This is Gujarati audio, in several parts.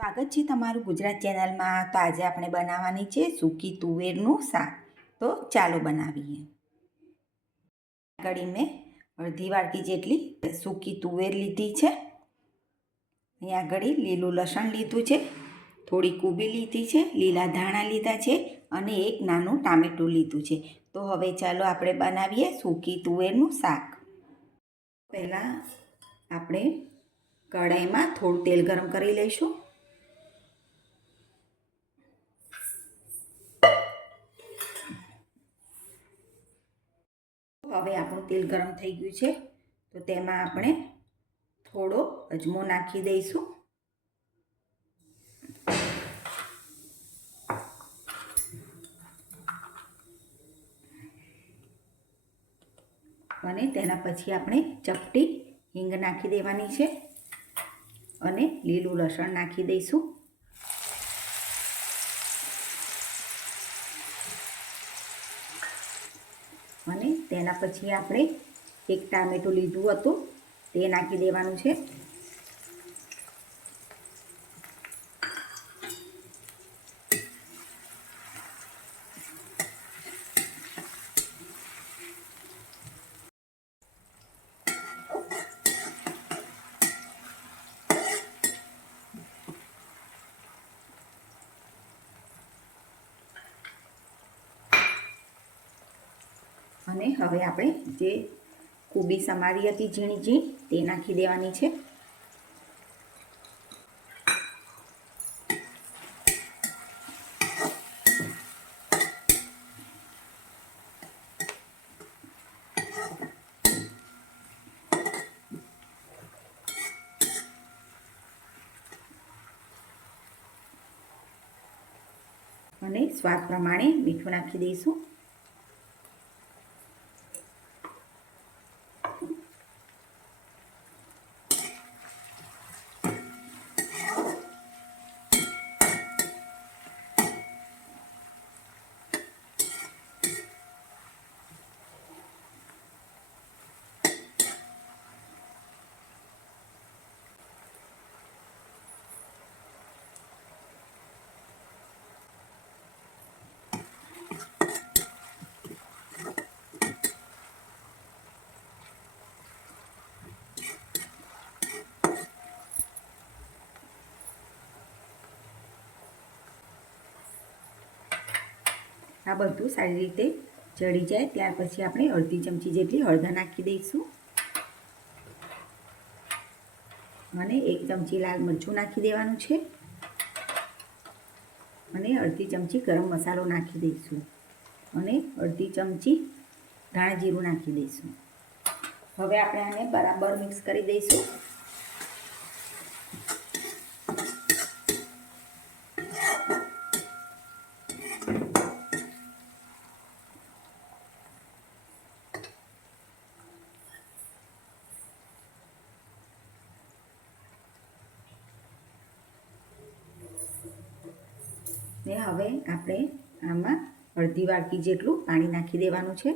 સ્વાગત છે તમારું ગુજરાત ચેનલમાં। તો આજે આપણે બનાવવાની છે સૂકી તુવેરનું શાક। તો ચાલો બનાવીએ। આગળ મેં અડધી વાટકી જેટલી સૂકી તુવેર લીધી છે। અહીં આગળ લીલું લસણ લીધું છે, થોડી કૂબી લીધી છે, લીલા ધાણા લીધા છે અને એક નાનું ટામેટું લીધું છે। તો હવે ચાલો આપણે બનાવીએ સૂકી તુવેરનું શાક। પહેલાં આપણે કઢાઈમાં થોડું તેલ ગરમ કરી લઈશું। હવે આપણું તેલ ગરમ થઈ ગયું છે, તો તેમાં આપણે થોડો અજમો નાખી દઈશું અને તેના પછી આપણે ચપટી હિંગ નાખી દેવાની છે અને લીલું લસણ નાખી દઈશું અને તેના પછી આપણે એક ટામેટું લીધું હતું તે નાખી દેવાનું છે અને હવે આપણે જે કૂબી સમારી હતી ઝીણી ઝીણી તે નાખી દેવાની છે અને સ્વાદ પ્રમાણે મીઠું નાખી દઈશું આ બધું સારી રીતે ચડી જાય ત્યાર પછી આપણે અડધી ચમચી જેટલી હળદર નાખી દઈશું અને એક ચમચી લાલ મરચું નાખી દેવાનું છે અને અડધી ચમચી ગરમ મસાલો નાખી દઈશું અને અડધી ચમચી ધાણા જીરું નાખી દઈશું હવે આપણે આને બરાબર મિક્સ કરી દઈશું ને હવે આપણે આમાં અડધી વાટકી જેટલું પાણી નાખી દેવાનું છે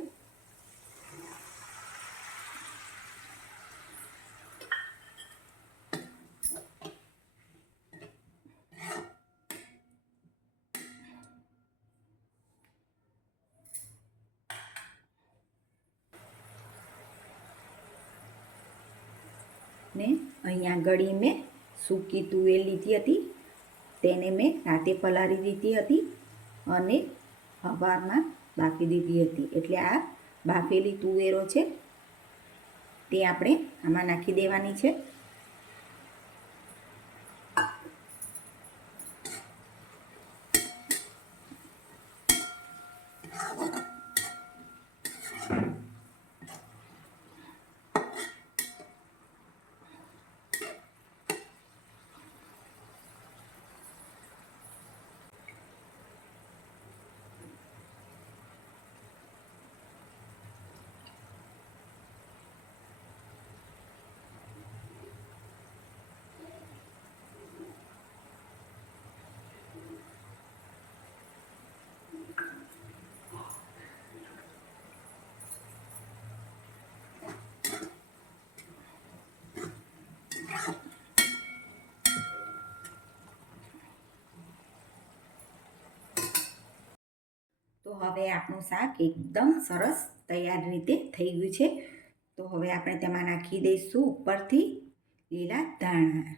ને અહીંયા આગળ મેં સૂકી તુવેર લીધી હતી તેને મેં રાતે પલાળી દીધી હતી અને સવારમાં બાફી દીધી હતી એટલે આ બાફેલી તુવેરો છે તે આપણે આમાં નાખી દેવાની છે હવે આપણું શાક એકદમ સરસ તૈયાર રીતે થઈ ગયું છે. તો હવે આપણે તેમાં નાખી દઈશું ઉપરથી લીલા ધાણા.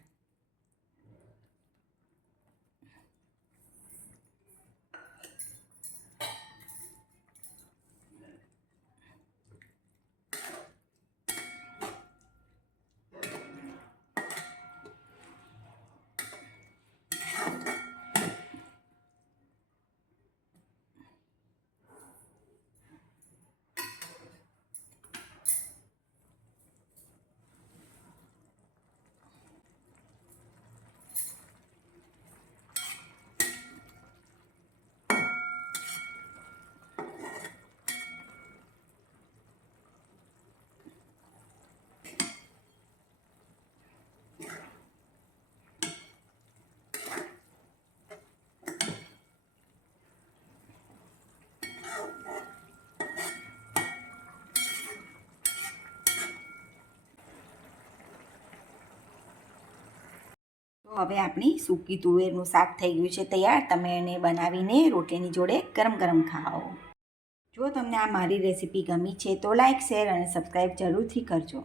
તો હવે આપણી સૂકી તુવેરનું શાક થઈ ગયું છે તૈયાર. તમે એને બનાવીને રોટલીની જોડે ગરમ ગરમ ખાઓ. જો તમને આ મારી રેસીપી ગમી છે તો લાઈક, શેર અને સબસ્ક્રાઈબ જરૂરથી કરજો.